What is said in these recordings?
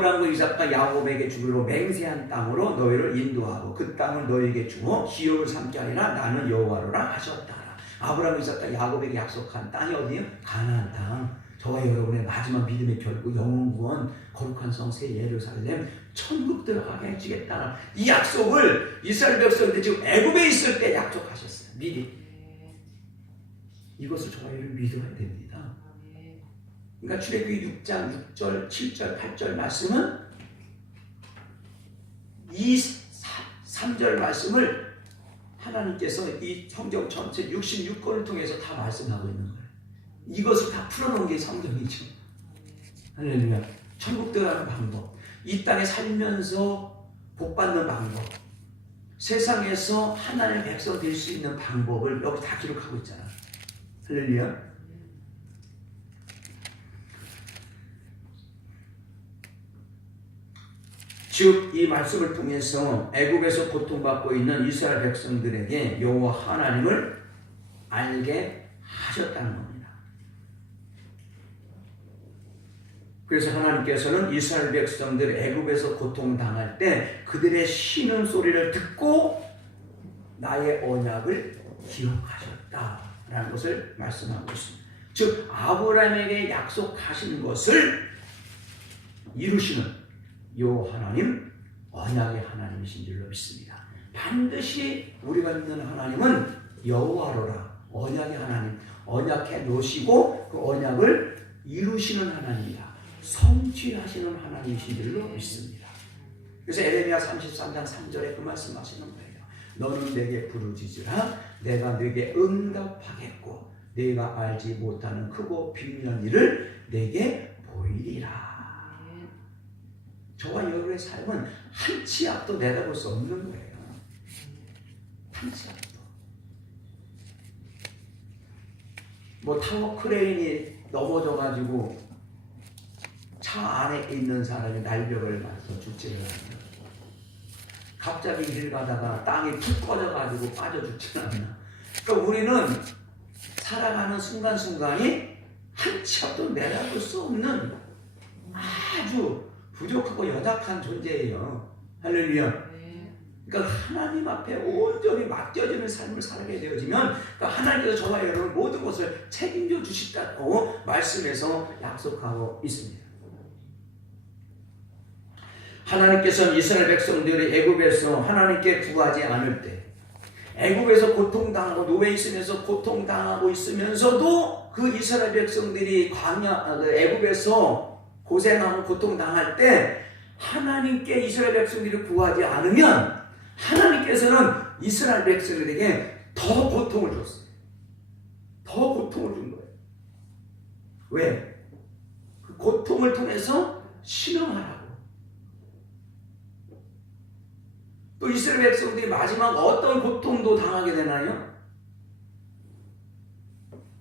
아브라함과 이삭과 야곱에게 주기로 맹세한 땅으로 너희를 인도하고 그 땅을 너희에게 주어 기업을 삼게 하리라. 나는 여호와로라 하셨다. 아브라함, 이삭과 야곱에게 약속한 땅이 어디예요? 가나안 땅. 저와 여러분의 마지막 믿음의 결국 영원 구원, 거룩한 성 새 예루살렘, 천국 들어가게 해주겠다. 이 약속을 이스라엘 백성들 지금 애굽에 있을 때 약속하셨어요. 미리. 이것을 저와 여러분 믿어야 됩니다. 그러니까 출애굽기 6장 6절, 7절, 8절 말씀은 이 3절 말씀을 하나님께서 이 성경 전체 66권을 통해서 다 말씀하고 있는 거예요. 이것을 다 풀어놓은 게 성경이죠. 할렐루야. 천국 들어가는 방법, 이 땅에 살면서 복받는 방법, 세상에서 하나님의 백성 될 수 있는 방법을 여기 다 기록하고 있잖아. 할렐루야. 즉 이 말씀을 통해서 애굽에서 고통받고 있는 이스라엘 백성들에게 여호와 하나님을 알게 하셨다는 겁니다. 그래서 하나님께서는 이스라엘 백성들 애굽에서 고통당할 때 그들의 신음 소리를 듣고 나의 언약을 기억하셨다라는 것을 말씀하고 있습니다. 즉 아브라함에게 약속하신 것을 이루시는 여호와 하나님, 언약의 하나님이신 줄로 믿습니다. 반드시 우리가 믿는 하나님은 여호와로라, 언약의 하나님, 언약해 놓으시고 그 언약을 이루시는 하나님이다. 성취하시는 하나님이신 줄로 믿습니다. 그래서 에레미야 33장 3절에 그 말씀하시는 거예요. 너는 내게 부르짖으라, 내가 내게 응답하겠고 내가 알지 못하는 크고 비밀한 일을 내게 보이리라. 저와 여러분의 삶은 한 치 앞도 내다볼 수 없는 거예요. 한 치 앞도. 뭐 타워 크레인이 넘어져가지고 차 안에 있는 사람이 날벼락을 맞아서 죽지를 않아요. 갑자기 길 가다가 땅이 푹 꺼져가지고 빠져 죽지는 않아요. 그러니까 우리는 살아가는 순간순간이 한 치 앞도 내다볼 수 없는 아주 부족하고 연약한 존재예요. 할렐루야. 그러니까 하나님 앞에 온전히 맡겨지는 삶을 살게 되어지면 그러니까 하나님께서 저와 여러분 모든 것을 책임져 주시다고 말씀에서 약속하고 있습니다. 하나님께서는 이스라엘 백성들이 애굽에서 하나님께 구하지 않을 때, 애굽에서 고통당하고 노예에 있으면서 고통당하고 있으면서도 그 이스라엘 백성들이 애굽에서 고생하고 고통당할 때 하나님께 이스라엘 백성들이 구하지 않으면 하나님께서는 이스라엘 백성들에게 더 고통을 줬어요. 더 고통을 준 거예요. 왜? 그 고통을 통해서 신음하라고. 또 이스라엘 백성들이 마지막 어떤 고통도 당하게 되나요?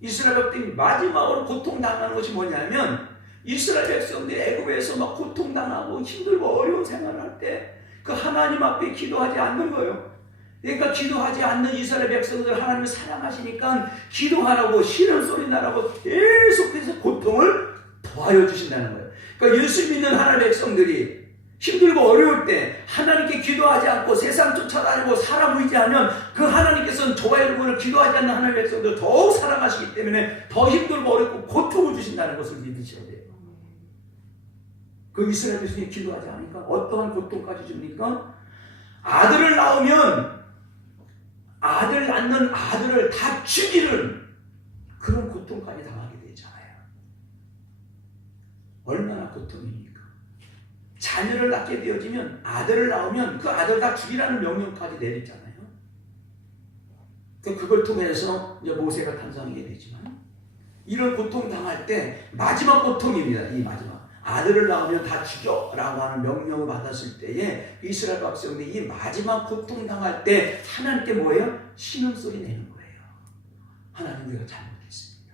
이스라엘 백성들이 마지막으로 고통당하는 것이 뭐냐면 이스라엘 백성들이 애굽에서 막 고통당하고 힘들고 어려운 생활을 할 때 그 하나님 앞에 기도하지 않는 거예요. 그러니까 기도하지 않는 이스라엘 백성들 하나님을 사랑하시니까 기도하라고 신음소리 나라고 계속해서 고통을 더하여 주신다는 거예요. 그러니까 예수 믿는 하나님의 백성들이 힘들고 어려울 때 하나님께 기도하지 않고 세상 쫓아다니고 사람 의지하면 그 하나님께서는 저와 여러분을 기도하지 않는 하나님의 백성들을 더욱 사랑하시기 때문에 더 힘들고 어렵고 고통을 주신다는 것을 믿으셔야 돼요. 그 이스라엘 백성이 기도하지 않으니까 어떠한 고통까지 줍니까? 아들을 낳으면 아들 낳는 아들을 다 죽이는 그런 고통까지 당하게 되잖아요. 얼마나 고통입니까? 자녀를 낳게 되어지면 아들을 낳으면 그 아들 다 죽이라는 명령까지 내리잖아요. 그걸 통해서 이제 모세가 탄생하게 되지만 이런 고통 당할 때 마지막 고통입니다. 이 마지막. 아들을 낳으면 다 죽여라고 하는 명령을 받았을 때에 이스라엘 백성들이 이 마지막 고통 당할 때 하나님께 뭐예요? 신음소리 내는 거예요. 하나님 내가 잘못했습니다.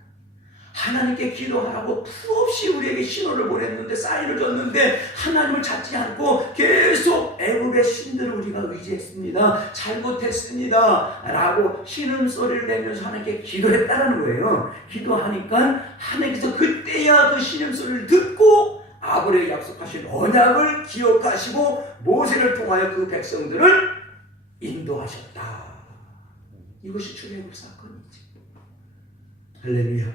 하나님께 기도하라고 수없이 우리에게 신호를 보냈는데 사인을 줬는데 하나님을 찾지 않고 계속 애굽의 신들을 우리가 의지했습니다. 잘못했습니다. 라고 신음소리를 내면서 하나님께 기도했다는 거예요. 기도하니까 하나님께서 그때야 그 신음소리를 듣고 아브라함에게 약속하신 언약을 기억하시고 모세를 통하여 그 백성들을 인도하셨다. 이것이 출애굽 사건이지. 할렐루야.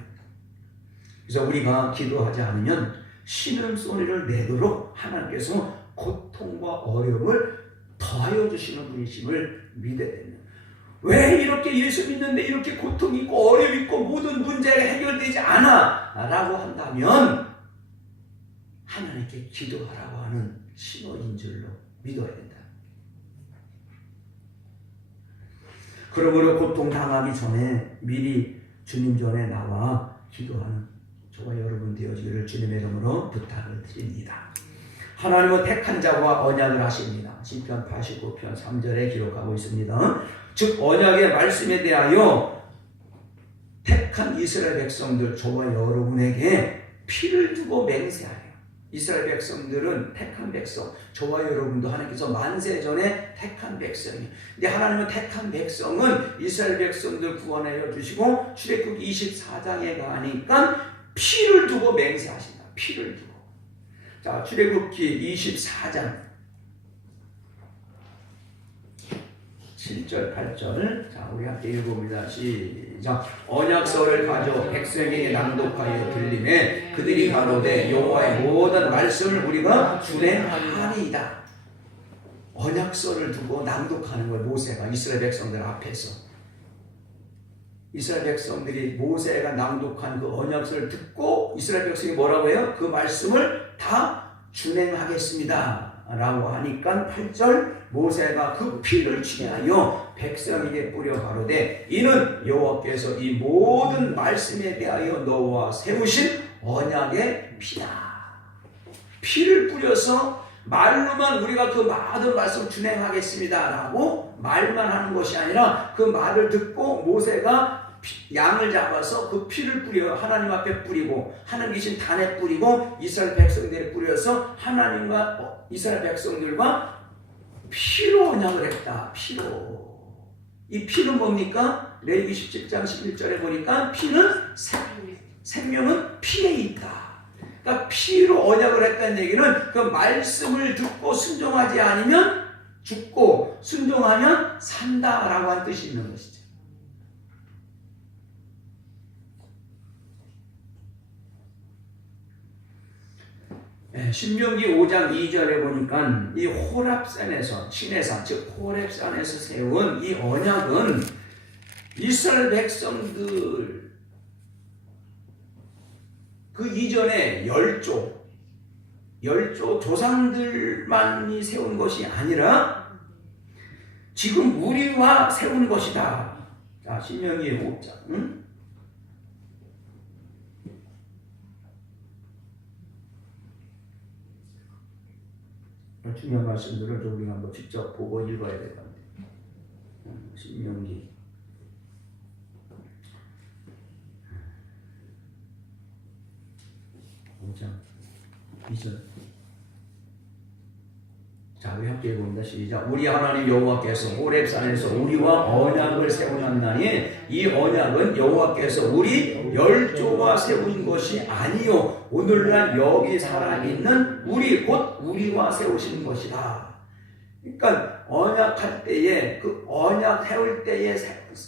그래서 우리가 기도하지 않으면 신음소리를 내도록 하나님께서 고통과 어려움을 더하여 주시는 분이심을 믿어야 됩니다. 왜 이렇게 예수 믿는데 이렇게 고통이 있고 어려움이 있고 모든 문제가 해결되지 않아? 라고 한다면 하나님께 기도하라고 하는 신호인 줄로 믿어야 된다. 그러므로 고통 당하기 전에 미리 주님 전에 나와 기도하는 저와 여러분 되어지기를 주님의 이름으로 부탁을 드립니다. 하나님은 택한 자와 언약을 하십니다. 시편 89편 3절에 기록하고 있습니다. 즉 언약의 말씀에 대하여 택한 이스라엘 백성들 저와 여러분에게 피를 두고 맹세하여. 이스라엘 백성들은 택한 백성, 저와 여러분도 하나님께서 만세 전에 택한 백성이에요. 근데 하나님은 택한 백성은 이스라엘 백성들 구원하여 주시고 출애굽 24장에 가니까 피를 두고 맹세하신다. 피를 두고. 자, 출애굽기 24장 7절 8절 자 우리 함께 읽어봅니다. 시작. 언약서를 가져 백성에게 낭독하여 들리매 그들이 가로되 여호와의 모든 말씀을 우리가 준행하리이다. 언약서를 두고 낭독하는 걸 모세가 이스라엘 백성들 앞에서 이스라엘 백성들이 모세가 낭독한 그 언약서를 듣고 이스라엘 백성이 뭐라고 해요? 그 말씀을 다 준행하겠습니다 라고 하니까 8절 모세가 그 피를 취하여 백성에게 뿌려 가로되 이는 여호와께서 이 모든 말씀에 대하여 너와 세우신 언약의 피다. 피를 뿌려서 말로만 우리가 그 모든 말씀을 준행하겠습니다 라고 말만 하는 것이 아니라 그 말을 듣고 모세가 양을 잡아서 그 피를 뿌려 하나님 앞에 뿌리고 하나님 계신 단에 뿌리고 이스라엘 백성들에 뿌려서 하나님과 이스라엘 백성들과 피로 언약을 했다. 피로. 이 피는 뭡니까? 레위기 17장 11절에 보니까 피는 생명은 피에 있다. 그러니까 피로 언약을 했다는 얘기는 그 말씀을 듣고 순종하지 않으면 죽고 순종하면 산다라고 한 뜻이 있는 것이죠. 신명기 5장 2절에 보니까 이 호랍산에서 시내산 즉 호렙산에서 세운 이 언약은 이스라엘 백성들 그 이전에 열조 조상들만이 세운 것이 아니라 지금 우리와 세운 것이다. 자, 신명기 5장 중요한 말씀들을 좀 우리가 한번 직접 보고 읽어야 될 것 같아요. 신명기 5장 2절 자, 우리 함께 읽어봅니다. 시작. 우리 하나님 여호와께서 호렙산에서 우리와 언약을 세우셨나니 이 언약은 여호와께서 우리 열조와 세운 것이 아니요 오늘날 여기 살아있는 우리 곧 우리와 세우신 것이다. 그러니까 언약할 때에 그 언약 세울 때에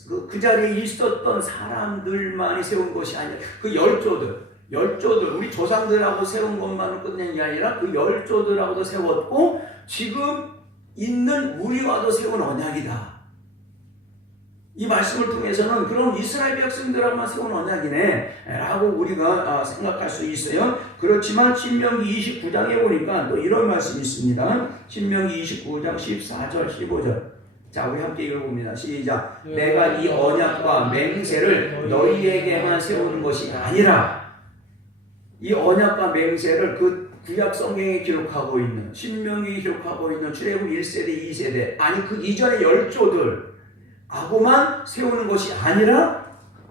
그 자리에 있었던 사람들만이 세운 것이 아니라 그 열조들 우리 조상들하고 세운 것만을 끝낸 게 아니라 그 열조들하고도 세웠고 지금 있는 우리와도 세운 언약이다. 이 말씀을 통해서는 그럼 이스라엘 백성들하고만 세운 언약이네 라고 우리가 생각할 수 있어요. 그렇지만 신명기 29장에 보니까 또 이런 말씀이 있습니다. 신명기 29장 14절 15절 자, 우리 함께 읽어봅니다. 시작. 내가 이 언약과 맹세를 너희에게만 세우는 것이 아니라 이 언약과 맹세를 그 구약 성경에 기록하고 있는 신명기에 기록하고 있는 출애굽 1세대 2세대 아니 그 이전의 열조들 하고만 세우는 것이 아니라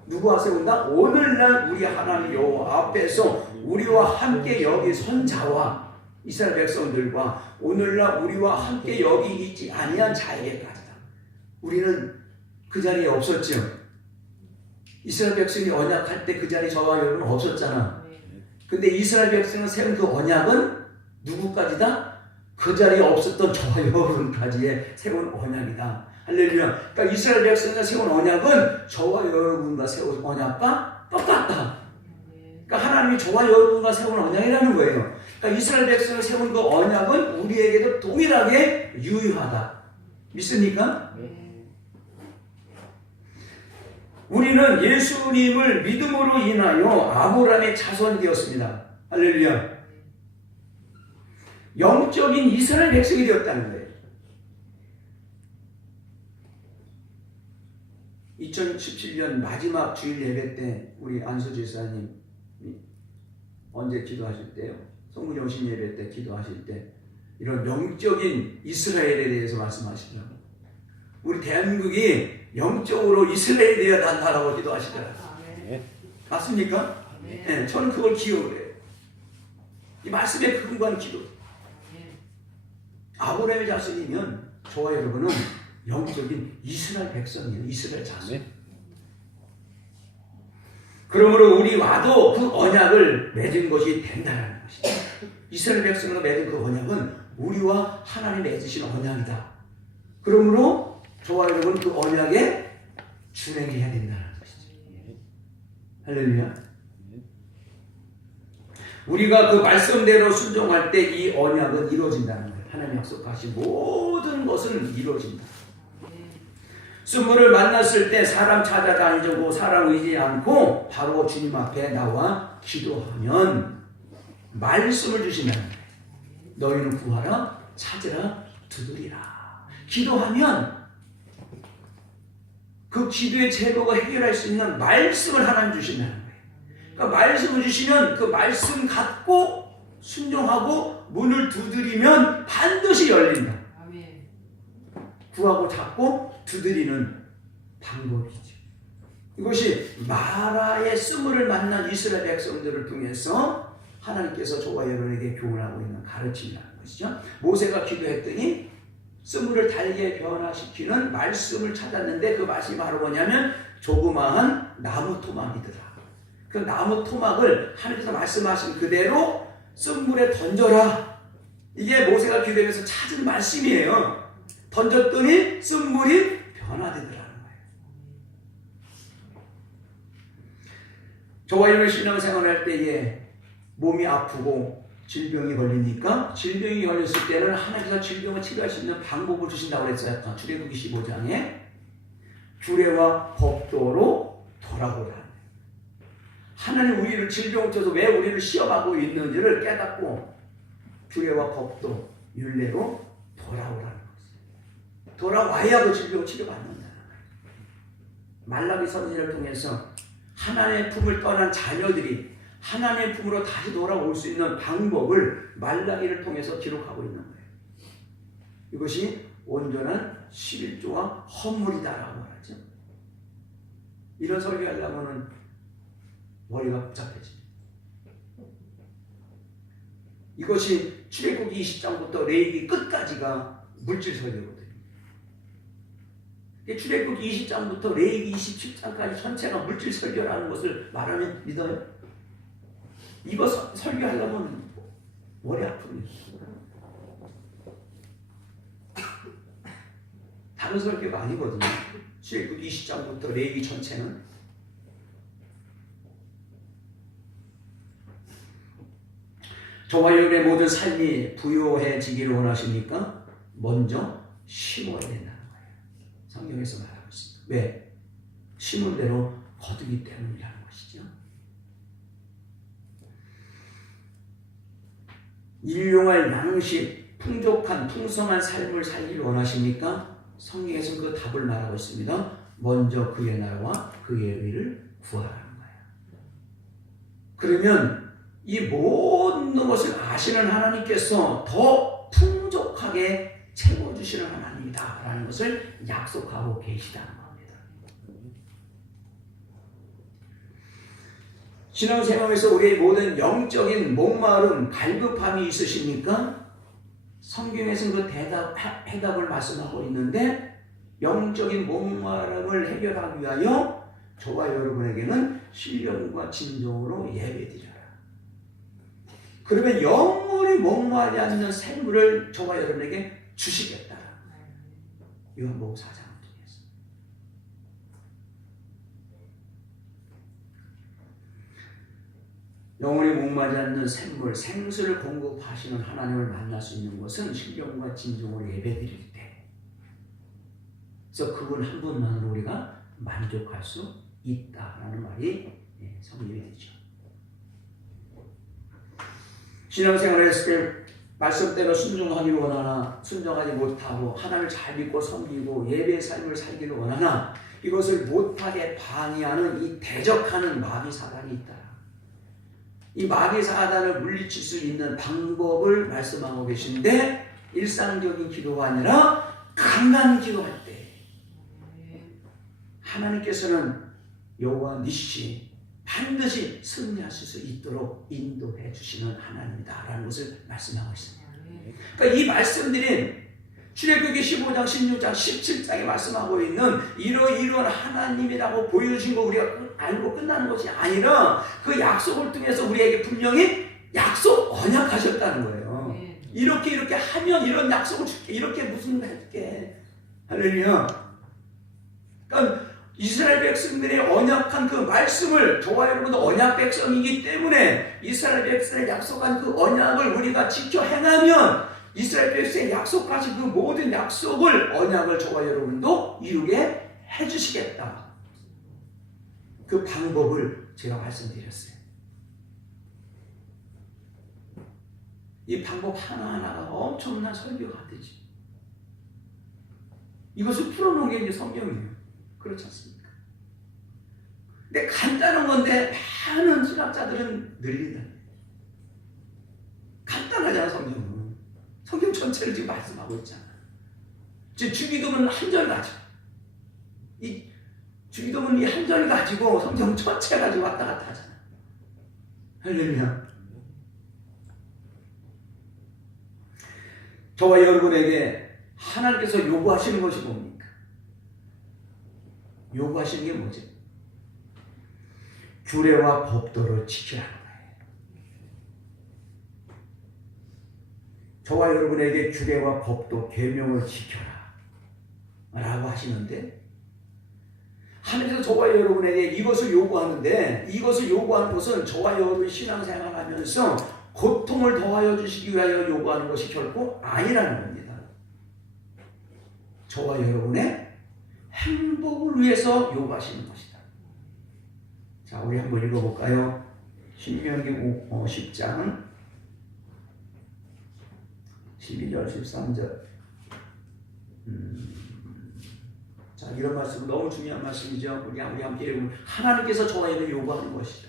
누구와 세운다? 오늘날 우리 하나님 여호와 앞에서 우리와 함께 여기 선 자와 이스라엘 백성들과 오늘날 우리와 함께 여기 있지 아니한 자에게까지다. 우리는 그 자리에 없었죠. 이스라엘 백성이 언약할 때 그 자리에 저와 여러분 없었잖아. 근데 이스라엘 백성을 세운 그 언약은 누구까지다? 그 자리에 없었던 저와 여러분까지의 세운 언약이다. 할렐루야. 그러니까 이스라엘 백성을 세운 언약은 저와 여러분과 세운 언약과 똑같다. 그러니까 하나님이 저와 여러분과 세운 언약이라는 거예요. 그러니까 이스라엘 백성을 세운 그 언약은 우리에게도 동일하게 유효하다. 믿습니까? 우리는 예수님을 믿음으로 인하여 아브라함의 자손이 되었습니다. 할렐루야. 영적인 이스라엘 백성이 되었다는 거예요. 2017년 마지막 주일 예배 때 우리 안수지 지사님 언제 기도하실 때요? 성문영신 예배 때 기도하실 때 이런 영적인 이스라엘에 대해서 말씀하시더라고요. 우리 대한민국이 영적으로 이스라엘이 되어야 한다라고 기도하시더라고요. 맞습니까? 네, 저는 그걸 기억을 해요. 이 말씀에 근거한 기도. 아브라함의 자손이면 저와 여러분은 영적인 이스라엘 백성이에요. 이스라엘 자손. 그러므로 우리와도 그 언약을 맺은 것이 된다는 것이죠. 이스라엘 백성으로 맺은 그 언약은 우리와 하나님 맺으신 언약이다. 그러므로 저와 여러분 그 언약에 준행해야 된다는 것이죠. 할렐루야. 우리가 그 말씀대로 순종할 때 이 언약은 이루어진다는 거예요. 하나님 약속하신 모든 것은 이루어진다. 스물을 만났을 때 사람 찾아다니고 사람 의지 않고 바로 주님 앞에 나와 기도하면 말씀을 주시면 너희는 구하라, 찾으라, 두드리라. 기도하면 그 기도의 제도가 해결할 수 있는 말씀을 하나님 주신다는 거예요. 그러니까 말씀을 주시면 그 말씀 갖고 순종하고 문을 두드리면 반드시 열린다. 구하고 찾고 두드리는 방법이죠. 이것이 마라의 스물을 만난 이스라엘 백성들을 통해서 하나님께서 저와 여러분에게 교훈하고 있는 가르침이라는 것이죠. 모세가 기도했더니 스물을 달게 변화시키는 말씀을 찾았는데 그 말씀이 바로 뭐냐면 조그마한 나무 토막이더라. 그 나무 토막을 하나님께서 말씀하신 그대로 쓴물에 던져라. 이게 모세가 기도하면서 찾은 말씀이에요. 던졌더니 쓴물이 변화되더라는 거예요. 저와 여러분 신앙생활을 할 때에 몸이 아프고 질병이 걸리니까 질병이 걸렸을 때는 하나님께서 질병을 치료할 수 있는 방법을 주신다고 그랬어요. 출애굽기 15장에 규례와 법도로 돌아오라. 하나님 우리를 질병을 줘서 왜 우리를 시험하고 있는지를 깨닫고 규례와 법도 율례로 돌아오라는 거예요. 돌아와야 그 질병을 치료받는다는 거예요. 말라기 선지자를 통해서 하나님의 품을 떠난 자녀들이 하나님의 품으로 다시 돌아올 수 있는 방법을 말라기를 통해서 기록하고 있는 거예요. 이것이 온전한 11조와 헌물이다라고 말하죠. 이런 설교하려면 머리가 복잡해집니다. 이것이 출애굽기 20장부터 레위기 끝까지가 물질 설교거든요. 출애굽기 20장부터 레위기 27장까지 전체가 물질 설교라는 것을 말하면 믿어요? 이거 설교하려면 머리 아픕니다. 다른 설교가 아니거든요. 출애굽기 20장부터 레위기 전체는. 저와 여러분의 모든 삶이 부요해지기를 원하십니까? 먼저 심어야 된다는 거예요. 성경에서 말하고 있습니다. 왜? 심은 대로 거두기 때문이라는 것이죠. 일용할 양식, 풍족한 풍성한 삶을 살기를 원하십니까? 성경에서는 그 답을 말하고 있습니다. 먼저 그의 나라와 그의 의를 구하라는 거예요. 그러면 이 모든 것을 아시는 하나님께서 더 풍족하게 채워주시는 하나님이다 라는 것을 약속하고 계시다는 겁니다. 신앙생활에서 우리의 모든 영적인 목마름, 갈급함이 있으십니까? 성경에서는 그 해답을 말씀하고 있는데 영적인 목마름을 해결하기 위하여 저와 여러분에게는 신령과 진정으로 예배드려라. 그러면 영원히 목마르지 않는 생물을 저와 여러분에게 주시겠다. 요한복음 4장을 통해서. 영원히 목마르지 않는 생물, 생수를 공급하시는 하나님을 만날 수 있는 것은 신령과 진정으로 예배드릴 때. 그래서 그분 한 분만으로 우리가 만족할 수 있다라는 말이 성립이 되죠. 신앙생활을 했을 때 말씀대로 순종하기를 원하나 순종하지 못하고 하나님을 잘 믿고 섬기고 예배의 삶을 살기를 원하나 이것을 못하게 방해하는 이 대적하는 마귀 사단이 있다. 이 마귀 사단을 물리칠 수 있는 방법을 말씀하고 계신데 일상적인 기도가 아니라 강한 기도할 때 하나님께서는 여호와 니시 반드시 승리하실 수 있도록 인도해 주시는 하나님이다라는 것을 말씀하고 있습니다. 그러니까 이 말씀들은 출애굽기 15장, 16장, 17장에 말씀하고 있는 이러이러한 하나님이라고 보여주신 거 우리가 알고 끝나는 것이 아니라 그 약속을 통해서 우리에게 분명히 약속 언약하셨다는 거예요. 이렇게 하면 이런 약속을 줄게. 이렇게 무슨 할게. 할렐루야. 그러니까 이스라엘 백성들의 언약한 그 말씀을 저와 여러분도 언약 백성이기 때문에 이스라엘 백성의 약속한 그 언약을 우리가 지켜 행하면 이스라엘 백성의 약속하신 그 모든 약속을 언약을 저와 여러분도 이루게 해주시겠다. 그 방법을 제가 말씀드렸어요. 이 방법 하나하나가 엄청난 설교가 되지. 이것을 풀어놓은 게 이제 성경이에요. 그렇지 않습니까? 근데 간단한 건데 많은 신학자들은 늘린다. 간단하잖아 성경은. 성경 전체를 지금 말씀하고 있잖아. 지금 주기도문 한 절 가지고 이 주기도문 이 한 절 가지고 성경 전체 가지고 왔다 갔다 하잖아. 할렐루야. 저와 여러분에게 하나님께서 요구하시는 것이 뭡니까? 요구하시는 게 뭐지? 규례와 법도를 지키라는 거예요. 저와 여러분에게 규례와 법도, 계명을 지켜라 라고 하시는데 하나님께서 저와 여러분에게 이것을 요구하는데 이것을 요구하는 것은 저와 여러분이 신앙생활하면서 고통을 더하여 주시기 위하여 요구하는 것이 결코 아니라는 겁니다. 저와 여러분의 행복을 위해서 요구하시는 것이다. 자, 우리 한번 읽어볼까요? 신명기 10장 12절 13절. 자, 이런 말씀 너무 중요한 말씀이죠. 우리 함께 읽으면 하나님께서 저와 여러분 요구하는 것이죠.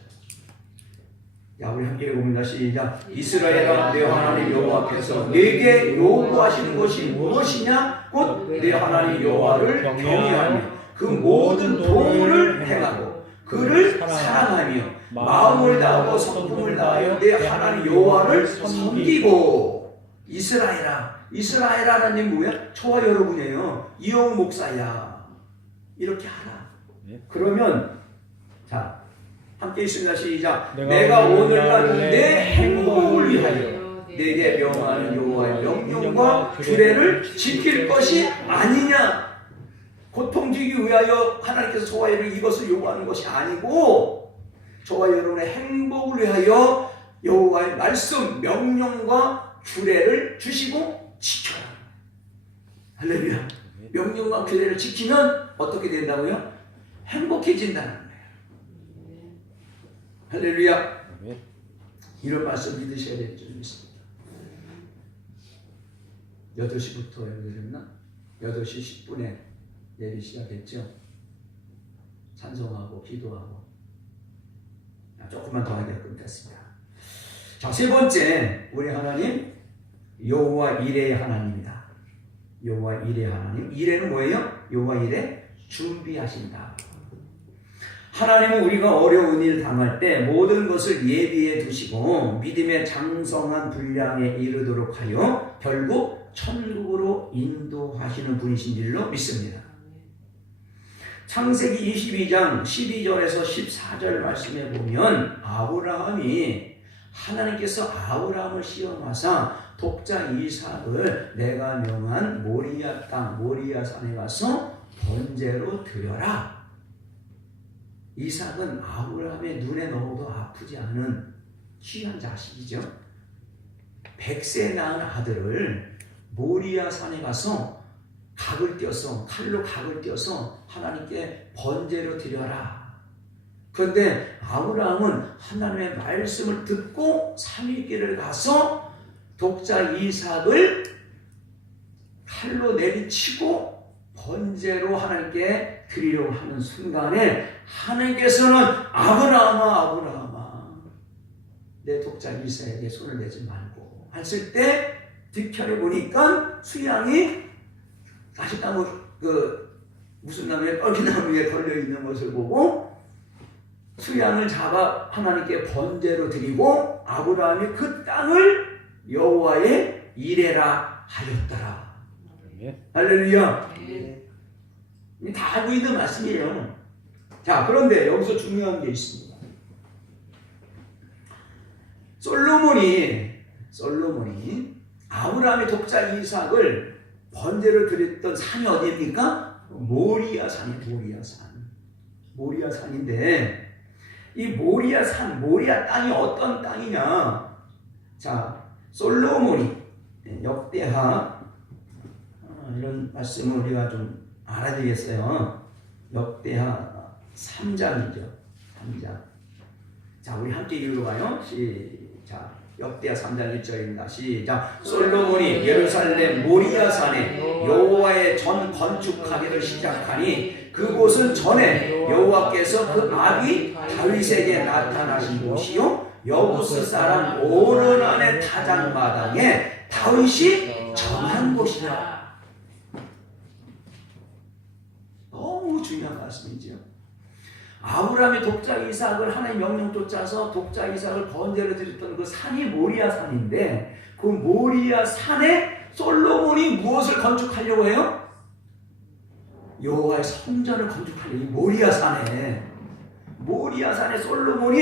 야, 우리 함께 읽어봅니다. 시작. 이스라엘아, 내 하나님 여호와께서 내게 요구하시는 것이 무엇이냐? 곧 내 하나님 여호와를 경외하며 그 모든 도를 행하고 그를 사랑하며 마음을 다하고 성품을 다하여 내 하나님 여호와를 섬기고. 이스라엘아, 이스라엘아라는 뭐야? 저와 여러분이에요. 이용 목사야. 이렇게 하라. 그러면 자, 함께 있습니다. 시작. 내가 오늘날 내 행복을 위하여 내게 명하는 여호와의 명령과 규례를 지킬 것이 아니냐. 고통 주기 위하여 하나님께서 저와 여러분 이것을 요구하는 것이 아니고 저와 여러분의 행복을 위하여 여호와의 말씀, 명령과 규례를 주시고 지켜라. 할렐루야. 명령과 규례를 지키면 어떻게 된다고요? 행복해진다는 거예요. 할렐루야. 이런 말씀 믿으셔야 될 줄 믿습니다. 8시부터 연결했나? 8시 10분에 예배 시작했죠. 찬송하고 기도하고 조금만 더 하게 끝났습니다. 자, 세 번째, 우리 하나님 여호와 이레의 하나님이다. 여호와 이레의 하나님. 이레는 뭐예요? 여호와 이레 준비하신다. 하나님은 우리가 어려운 일 당할 때 모든 것을 예비해 두시고 믿음의 장성한 분량에 이르도록 하여 결국 천국으로 인도하시는 분이신 줄로 믿습니다. 창세기 22장 12절에서 14절 말씀에 보면 아브라함이 하나님께서 아브라함을 시험하사 독자 이삭을 내가 명한 모리아 땅 모리아 산에 가서 번제로 드려라. 이삭은 아브라함의 눈에 넣어도 아프지 않은 귀한 자식이죠. 100세 낳은 아들을 모리아 산에 가서 칼로 각을 떼어서 하나님께 번제로 드려라. 그런데 아브라함은 하나님의 말씀을 듣고 3일길을 가서 독자 이삭을 칼로 내리치고 번제로 하나님께 드리려고 하는 순간에 하나님께서는 아브라함아 내 독자 이삭에게 손을 내지 말고 했을 때 뒷편에 보니까 수양이 가시나무 무슨 나무에 뻘기나무 위에 걸려있는 것을 보고 수양을 잡아 하나님께 번제로 드리고 아브라함이 그 땅을 여호와의 이레라 하였더라. 할렐루야. 다 알고 있는 말씀이에요. 자, 그런데 여기서 중요한 게 있습니다. 솔로몬이 아브라함의 독자 이삭을 번제로 드렸던 산이 어디입니까? 모리아 산인데 이 모리아 땅이 어떤 땅이냐? 자, 솔로몬이 역대하 이런 말씀을 우리가 좀 알아야 되겠어요. 역대하 3장이죠. 3장. 자, 우리 함께 읽어봐요. 시작. 역대하 3장 1절입니다. 시작. 솔로몬이 예루살렘 모리아 산에 여호와의 전 건축하기를 시작하니 그곳은 전에 여호와께서 그 아비 다윗에게 나타나신 곳이요 여부스 사람 오르난의 타작마당에 다윗이 정한 곳이라. 너무 중요한 말씀이지요. 아브라함이 독자 이삭을 하나님 명령 쫓아서 독자 이삭을 번제로 드렸던 그 산이 모리아 산인데 그 모리아 산에 솔로몬이 무엇을 건축하려고 해요? 여호와의 성전을 건축하려고. 모리아 산에 솔로몬이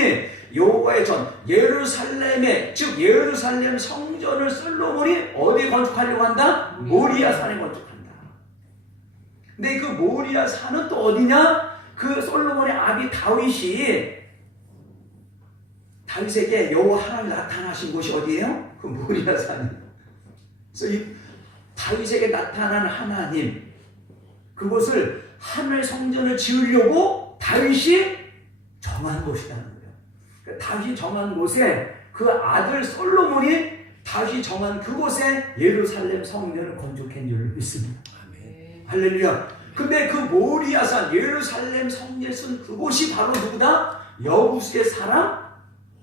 여호와의 전 예루살렘에 즉 예루살렘 성전을 솔로몬이 어디에 건축하려고 한다? 모리아 산에 건축한다. 근데 그 모리아 산은 또 어디냐? 그 솔로몬의 아비 다윗에게 여호와 하나님 나타나신 곳이 어디예요? 그 모리아 산이에요. 그래서 이 다윗에게 나타난 하나님 그곳을 하늘 성전을 지으려고 다윗이 정한 곳이라는 거예요. 그러니까 다윗이 정한 곳에 그 아들 솔로몬이 다윗이 정한 그곳에 예루살렘 성전을 건축한 줄 믿습니다. 아멘. 할렐루야. 근데 그 모리아산 예루살렘 성전을 쓴 그곳이 바로 누구다? 여부스의 사람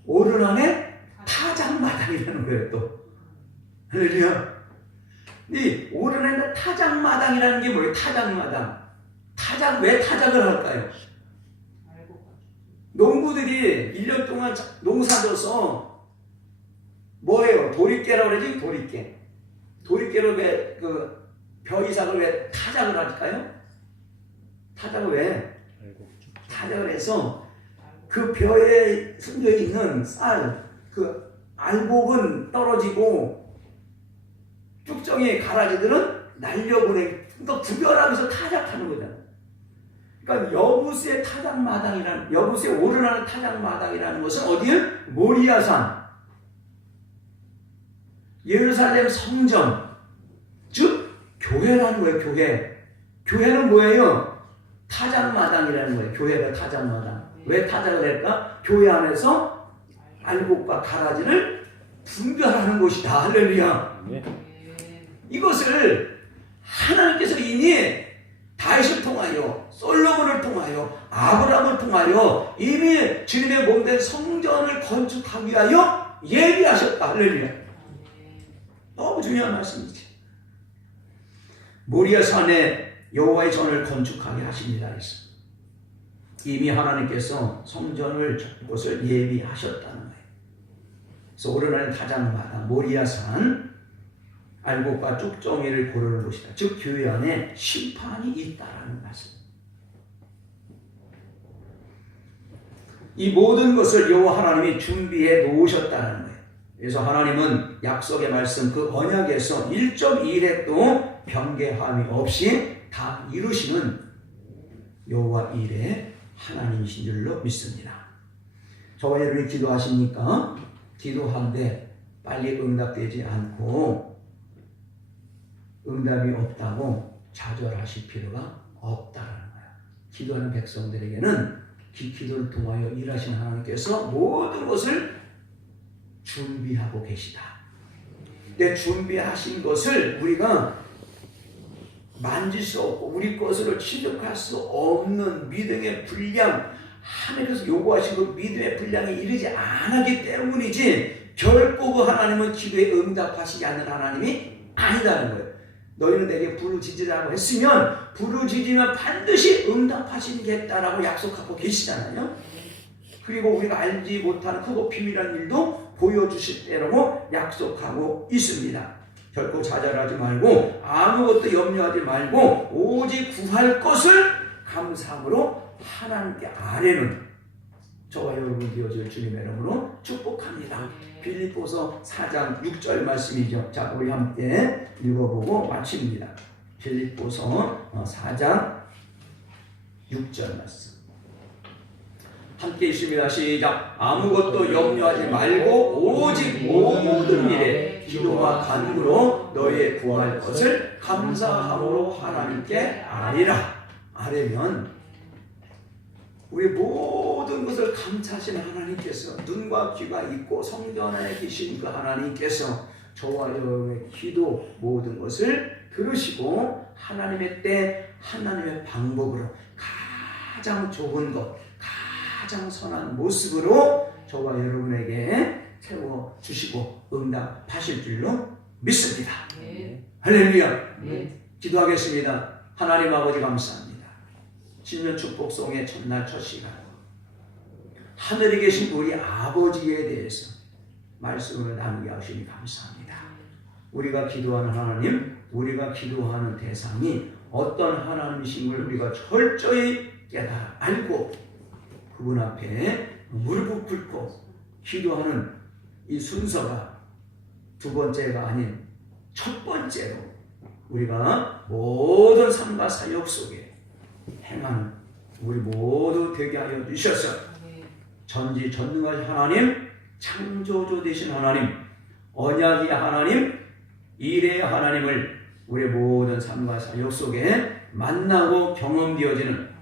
오르난의 타작마당이라는 거예요. 또 할렐루야. 이 오르난의 타작마당이라는 게 뭐예요? 타작마당. 왜 타작을 할까요? 농부들이 1년 동안 농사져서 뭐예요? 도리깨라고 그러지? 도리깨로 왜 벼 이삭을 왜 타작을 할까요? 타작을 왜? 타작을 해서 그 벼에 숨겨 있는 쌀, 그 알곡은 떨어지고 쭉정이 가라지들은 날려보내기, 또 구별하면서 타작하는 거잖아요. 그러니까 여부스의 오르나는 타작마당이라는 것은 어디에? 모리아산, 예루살렘 성전, 즉 교회라는 거예요. 교회는 뭐예요? 타작마당이라는 거예요. 교회가 타작마당. 왜 타작을 할까? 교회 안에서 알곡과 가라지를 분별하는 곳이다. 할렐루야. 이것을 하나님께서 이미 다윗을 통하여 솔로몬을 통하여 아브라함을 통하여 이미 주님의 몸된 성전을 건축하기 위하여 예비하셨다. 할렐루야. 너무 중요한 말씀이지. 모리아 산에 여호와의 전을 건축하게 하십니다. 그래서 이미 하나님께서 성전을 곳을 예비하셨다는 거예요. 그래서 오르나는 타작마당 모리아 산 알곡과 쭉정이를 고르는 곳이다. 즉 교회 안에 심판이 있다라는 말씀. 이 모든 것을 여호와 하나님이 준비해 놓으셨다는 거예요. 그래서 하나님은 약속의 말씀 그 언약에서 1.1획도 변개함이 없이 다 이루시는 여호와 일의 하나님이신 줄로 믿습니다. 저와 여러분이 기도하십니까? 기도하는데 빨리 응답되지 않고 응답이 없다고 좌절하실 필요가 없다는 거예요. 기도하는 백성들에게는 기도를 통하여 일하신 하나님께서 모든 것을 준비하고 계시다. 근데 준비하신 것을 우리가 만질 수 없고 우리 것으로 취득할 수 없는 믿음의 분량, 하나님께서 요구하신 그 믿음의 분량에 이르지 않았기 때문이지 결코 그 하나님은 기도에 응답하시지 않는 하나님이 아니다는 거예요. 너희는 내게 부르짖으라고 했으면 부르짖으면 반드시 응답하시겠다라고 약속하고 계시잖아요. 그리고 우리가 알지 못하는 크고 비밀한 일도 보여주실 때라고 약속하고 있습니다. 결코 좌절하지 말고 아무것도 염려하지 말고 오직 구할 것을 감사함으로 하나님께 아뢰는 저와 여러분 되어질 주님의 이름으로 축복합니다. 빌립보서 4장 6절 말씀이죠. 자, 우리 함께 읽어보고 마칩니다. 빌립보서 4장 6절 말씀. 함께 있습니다. 시작. 아무것도 염려하지 말고 오직 모든 일에 기도와 간구로 너희의 구할 것을 감사함으로 하나님께 아뢰라. 아뢰면 우리 모든 것을 감찰하시는 하나님께서 눈과 귀가 있고 성전 안에 계신 그 하나님께서 저와 여러분의 기도 모든 것을 들으시고 하나님의 때 하나님의 방법으로 가장 좋은 것 가장 선한 모습으로 저와 여러분에게 채워주시고 응답하실 줄로 믿습니다. 네. 할렐루야. 네. 기도하겠습니다. 하나님 아버지 감사합니다. 신년 축복송의 첫날 첫 시간 하늘에 계신 우리 아버지에 대해서 말씀을 나누게 하시니 감사합니다. 우리가 기도하는 하나님, 우리가 기도하는 대상이 어떤 하나님이신 걸 우리가 철저히 깨달아 알고 그분 앞에 무릎을 꿇고 기도하는 이 순서가 두 번째가 아닌 첫 번째로 우리가 모든 삶과 사역 속에 행하는 우리 모두 되게 하여 주셔서 전지전능하신 하나님, 창조주 되신 하나님, 언약의 하나님, 일의 하나님을 우리 모든 삶과 사역 속에 만나고 경험되어지는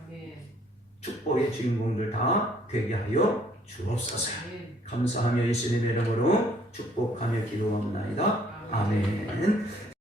축복의 주인공들 다 되게 하여 주옵소서. 감사하며 예수님의 이름으로 축복하며 기도합니다. 아멘.